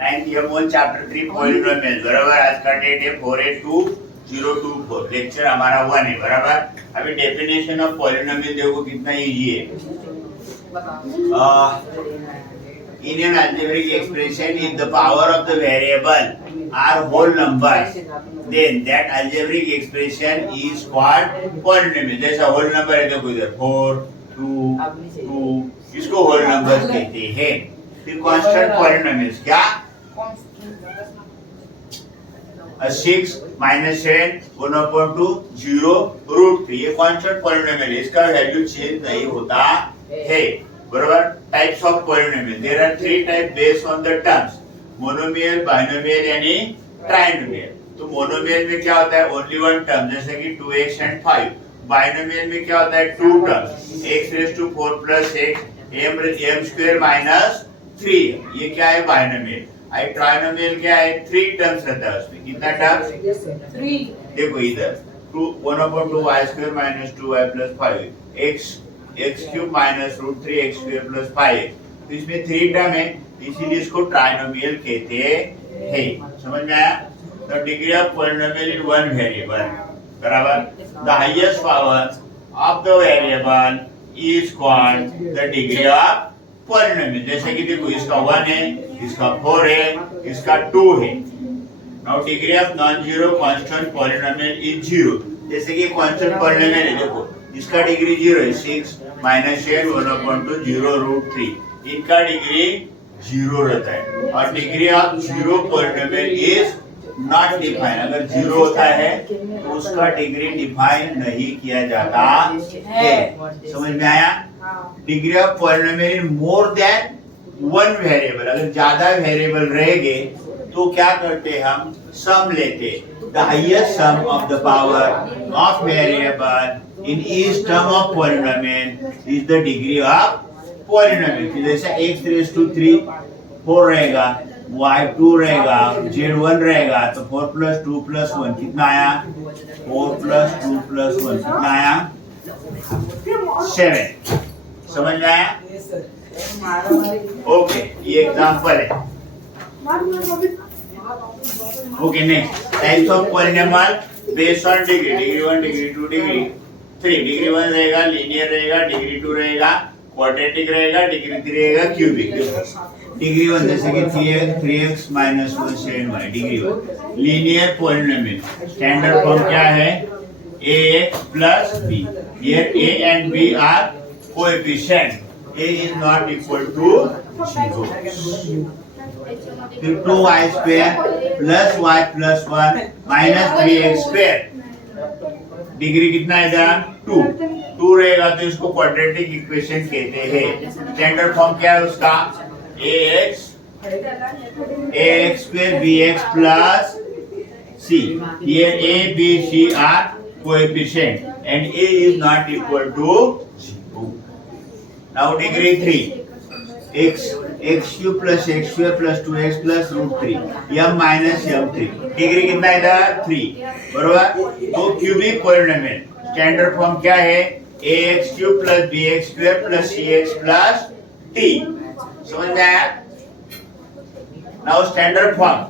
9th M1 chapter 3 polynomial बराबर। आज का डेट है 482024। लेक्चर हमारा 1 है बराबर। अभी डेफिनेशन ऑफ पॉलिनोमियल देखो कितना इजी है। In an algebraic expression, if the power of the variable are whole numbers, then that algebraic expression is called polynomial. जैसा whole number है देखो इधर 4, 2, 2, इसको whole numbers कहते हैं। फिर constant polynomials क्या? 6 minus 7 1/2 0 √3 ये constant polynomial है। इसका वैल्यू चेंज नहीं होता है बराबर। Types of polynomial there are 3 type based on the terms monomial, binomial यानी ट्राइनोमियल। तो मोनोमियल में क्या होता है ओनली वन टर्म जैसे कि 2x एंड 5। बाइनोमियल में क्या होता है 2 टर्म्स x⁴ + x m² - 3 ये क्या है बाइनोमियल। आई ट्राइनोमियल क्या है 3 टर्म्स रहता है उसमें। कितना टर्म्स 3 देखो इधर 1/2 y² - 2y + 5 x³ - √3 x² + 5। तो इसमें 3 टर्म है इसीलिए इसको ट्राइनोमियल कहते हैं। समझ में आया। The degree of polynomial in one variable बराबर the highest power of the variable is called the degree of polynomial. जैसे कि देखो इसका 1 है, इसका 4 है, इसका 2 है। Now degree of non zero constant polynomial is 0। जैसे कि कांस्टेंट पॉलिनोमियल है देखो इसका डिग्री 0 है 6 - 7 1/2 0 √3 इनका डिग्री 0 रहता है। और degree of zero polynomial is not define. अगर 0 होता है तो उसका डिग्री डिफाइन नहीं किया जाता है। समझ में आया। Degree of polynomial in more than one variable. अगर ज्यादा वेरिएबल रहेंगे तो क्या करते हम सम लेते। The highest sum of the power of variable in each term of polynomial is the degree of polynomial। जैसे x⁵ 4 रहेगा, y2 रहेगा, z1 रहेगा तो 4 + 2 + 1 कितना आया 4 + 2 + 1 कितना आया 7। समझ में आया। ओके ये एग्जांपल है। Okay next types of polynomial based on degree. Degree 1 degree 2 degree 3। Degree 1 रहेगा लीनियर रहेगा, डिग्री 2 रहेगा क्वाड्रेटिक रहेगा, डिग्री 3 रहेगा क्यूबिक। डिग्री 1 जैसे कि 3x - 1 7y degree 1 linear polynomial. Standard form क्या है ax + b। Here a and b are coefficient। a is not equal to 0। फिर 2y² + y + 1 - 3x²। डिग्री कितना है इधर 2 रहेगा तो इसको क्वाड्रेटिक इक्वेशन कहते हैं। स्टैंडर्ड फॉर्म क्या है उसका ax² bx + c। Here a b c are coefficient and a is not equal to 0। Now degree 3 x³ + x² + 2x + √3 m - m3। Degree कितना है इधर 3 बराबर। तो क्यूबिक पॉलिनोमियल स्टैंडर्ड फॉर्म क्या है ax³ + bx² + cx + t। समझ में आया। नाउ स्टैंडर्ड फॉर्म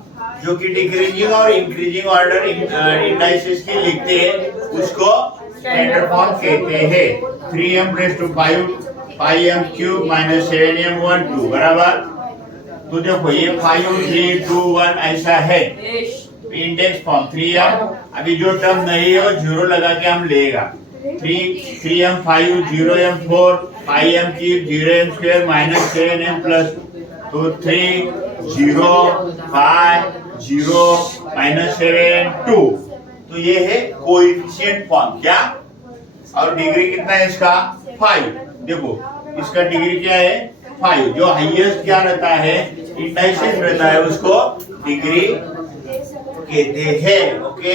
जो कि डिक्रीजिंग और इंक्रीजिंग ऑर्डर इंडाइसेस की लिखते हैं उसको स्टैंडर्ड फॉर्म कहते हैं। 3m⁵ 5m³ - 7m12 बराबर। तो देखो ये 5 3 2 1 ऐसा है। इंडेक्स फॉर्म 3m अभी जो टर्म नहीं है वो 0 लगा के हम लेगा। 3m5 0m4 5m³ 0m² - 7m + तो 3 0 5 0 - 7 2। तो ये है कोएफिशिएंट फॉर्म क्या। और डिग्री कितना है इसका 5। देखो इसका डिग्री क्या है 5। जो हाईएस्ट क्या रहता है इंडाइसेस रहता है उसको डिग्री कहते हैं। Okay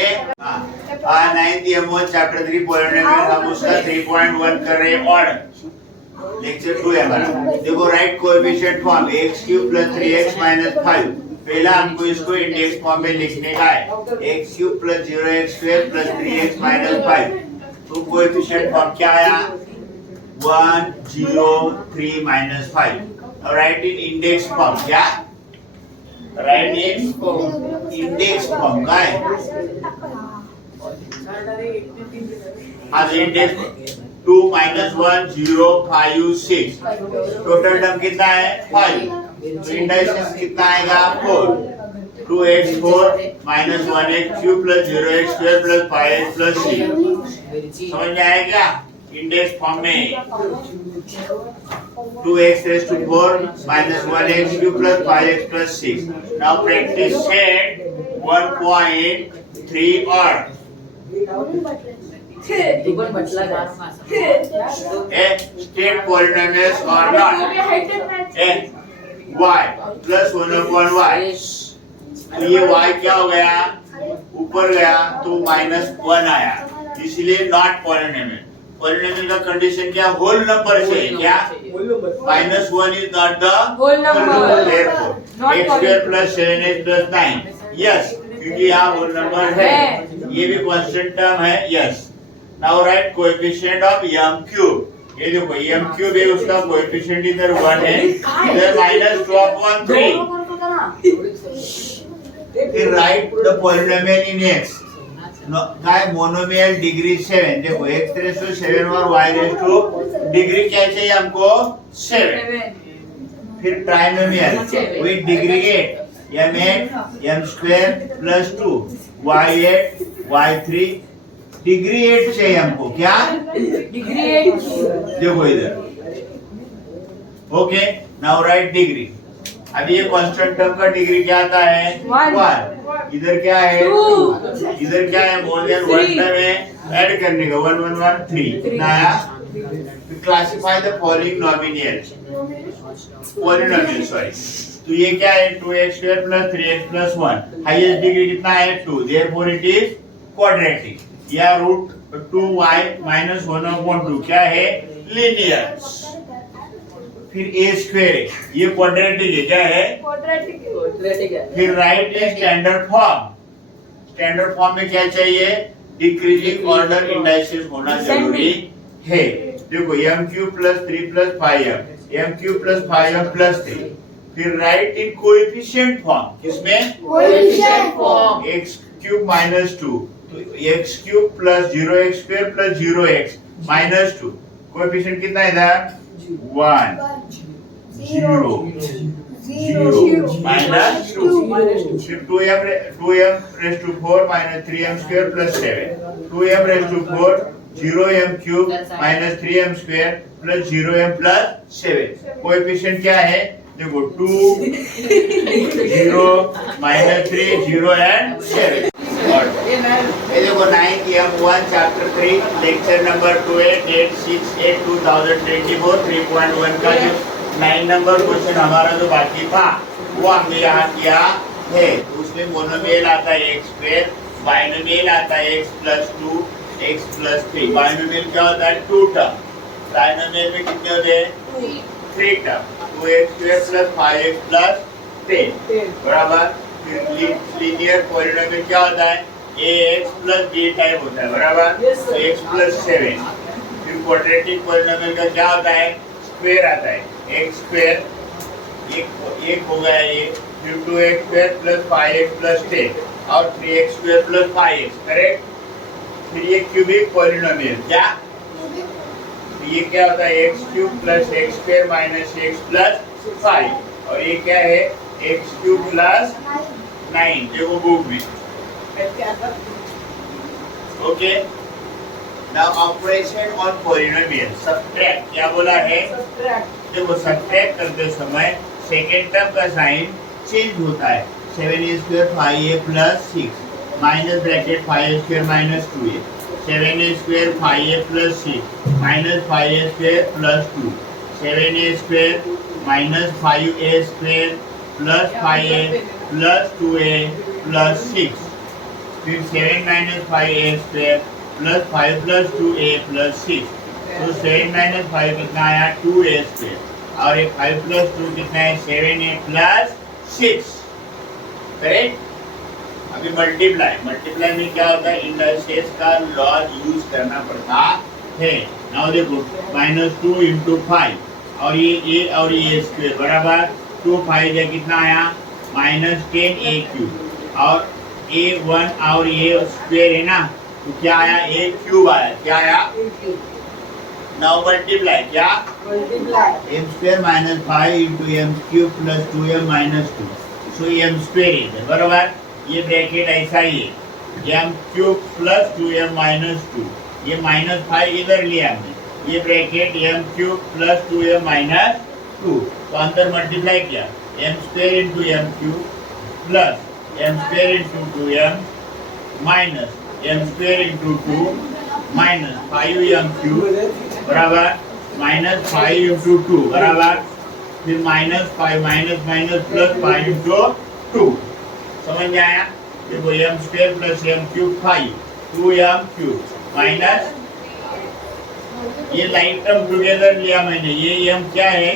9th M1 chapter 3 polynomial हम उसका 3.1 कर रहे हैं और लेक्चर 2 है हमारा। देखो right coefficient form x³ + 3x - 5। पहला हमको इसको इंडेक्स फॉर्म में लिखने का है x³ + 0x² + 3x - 5। तो कोएफिशिएंट फॉर्म क्या आया 1 0 3 - 5। राइट इन इंडेक्स फॉर्म क्या राइट इन इंडेक्स फॉर्म काय आज इंडेक्स 2 -1 0 5 6 टोटल टर्म कितना है 5 तो इंडेक्स कितना आएगा 4 2x4 -1x cube plus 0x square plus 5x plus 6 समझ में आया क्या इंडेक्स फॉर्म में 2x raised to 4 -1x cube plus 5x plus 6 now practice set 1.3 or state polynomials or not y plus 1 upon y तो ये y क्या हो गया ऊपर गया तो -1 आया इसलिए नॉट पॉलिनोमियल पॉलिनोमियल का कंडीशन क्या होल नंबर चाहिए क्या -1 is not the whole number therefore x square plus 7x plus 9 yes क्योंकि यहाँ होल नंबर है ये भी कांस्टेंट टर्म है yes now right coefficient of m cube ये देखो m क्यूब है उसका कोएफिशिएंट इधर 1 है इधर -2/3 फिर right the polynomial in x काय मोनोमियल डिग्री 7 देखो x रेज़ टू 7 और y रेज़ टू डिग्री क्या चाहिए हमको 7 फिर trinomial with degree 8 m8 m square plus 2 y8 y3 degree 8 चाहिए हमको क्या डिग्री 8 देखो इधर ओके नाउ राइट डिग्री अभी ये कांस्टेंट टर्म का डिग्री क्या आता है 1 इधर क्या है 2 इधर क्या है मोर देन 1 टर्म है ऐड करने का 1 1 1 3 कितना आया classify the following polynomial sorry तो ये क्या है 2x square plus 3x plus 1 highest degree कितना है 2 देयरफॉर इट इज क्वाड्रेटिक या रूट 2y - 1/2 क्या है लीनियर फिर a स्क्वायर है ये क्वाड्रेटिक है क्या है क्वाड्रेटिक है फिर राइट इज स्टैंडर्ड फॉर्म में क्या चाहिए डिक्रीजिंग ऑर्डर इंडाइसेस होना जरूरी है देखो m cube plus 3 plus 5m m cube plus 5m plus 3 फिर राइट इन कोएफिशिएंट फॉर्म किसमें कोएफिशिएंट फॉर्म x क्यूब - 2 तो x cube plus 0x square plus 0x - 2 coefficient कितना है इधर 1 0 minus 2 फिर 2m raised to 4 minus 3m square plus 7 2m raised to 4 0m cube minus 3m square plus 0m plus 7 coefficient क्या है देखो 2 0 minus 3 0 and 7 ये देखो 9M1 chapter 3 lecture number 28 date 6/8/2024 3.1 का जो 9 नंबर क्वेश्चन हमारा जो बाकी था वो हमने यहाँ किया है उसमें मोनोमियल आता है x स्क्वायर बाइनोमियल आता है x plus 2 x plus 3 binomial क्या होता है 2 टर्म ट्राइनोमियल में कितने होते हैं 3 term 2x square plus 5x plus 10 बराबर फिर लीनियर पॉलिनोमियल क्या होता है ax प्लस b टाइप होता है बराबर तो x प्लस 7 फिर क्वाड्रेटिक पॉलिनोमियल का क्या होता है स्क्वायर आता है x स्क्वायर एक हो गया ये फिर 2x square plus 5x plus 10 और 3x square plus 5x correct फिर ये क्यूबिक पॉलिनोमियल क्या ये क्या होता है x cube plus x square minus x plus 5 और ये क्या है x क्यूब प्लस 9 देखो बुक में okay now operation on polynomial subtract क्या बोला है देखो सबट्रैक्ट करते समय सेकेंड टर्म का साइन चेंज होता है 7a square 5a plus 6 minus bracket 5a square minus 2a 7a square 5a plus 6 minus 5a square plus 2 7a square minus 5a square plus 5a plus 2a plus 6 फिर 7 minus 5a square plus 5 plus 2a plus 6 तो 7 minus 5 कितना आया 2a square और ये 5 plus 2 कितना है 7a plus 6 correct अभी multiply में क्या होता है इंडाइसेस का लॉ यूज करना पड़ता है नाउ देखो -2 × 5 और ये a और ये स्क्वायर बराबर 2 5 कितना आया माइनस 10 a³ और a1 और a स्क्वायर है ना, तो क्या आया, a³ आया, क्या आया, नाउ मल्टीप्लाई, क्या multiply m square minus 5 into m³ plus 2m minus 2, सो m स्क्वायर इधर, बराबर, ये ब्रैकेट ऐसा ही है, m³ प्लस 2m माइनस 2, ये माइनस 5 इधर लिया हमने, ये bracket m³ plus 2m minus 2, तो अंदर मल्टीप्लाई किया, m square into m³ plus m square into 2m minus m square into 2 minus 5m³ बराबर माइनस 5 इंटू 2 बराबर, फिर minus 5 minus minus plus 5 into 2, समझ में आया, देखो m square plus m³ 5 2m³ minus, ये लाइट टर्म टुगेदर लिया मैंने, ये m क्या है,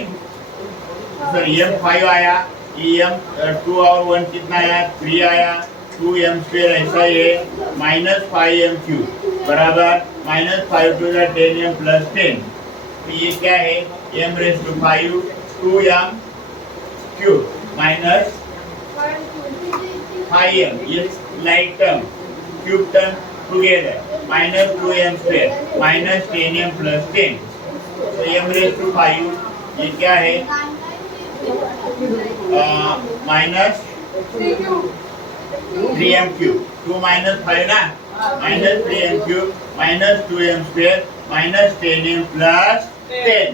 सर m 5 आया, ये m 2 और 1 कितना आया, 3 आया, 2m स्क्वायर ऐसा ही है, माइनस 5m³ बराबर माइनस 5 टू 10m प्लस 10, तो ये क्या है, m raise to 5 2m³ minus 5m, ये light term cube term together minus 2m square minus 10m plus 10, तो m रेज़ टू 5 ये क्या है, माइनस 3m³ 2 माइनस 5 ना, minus 3m³ minus 2m square minus 10m plus 10,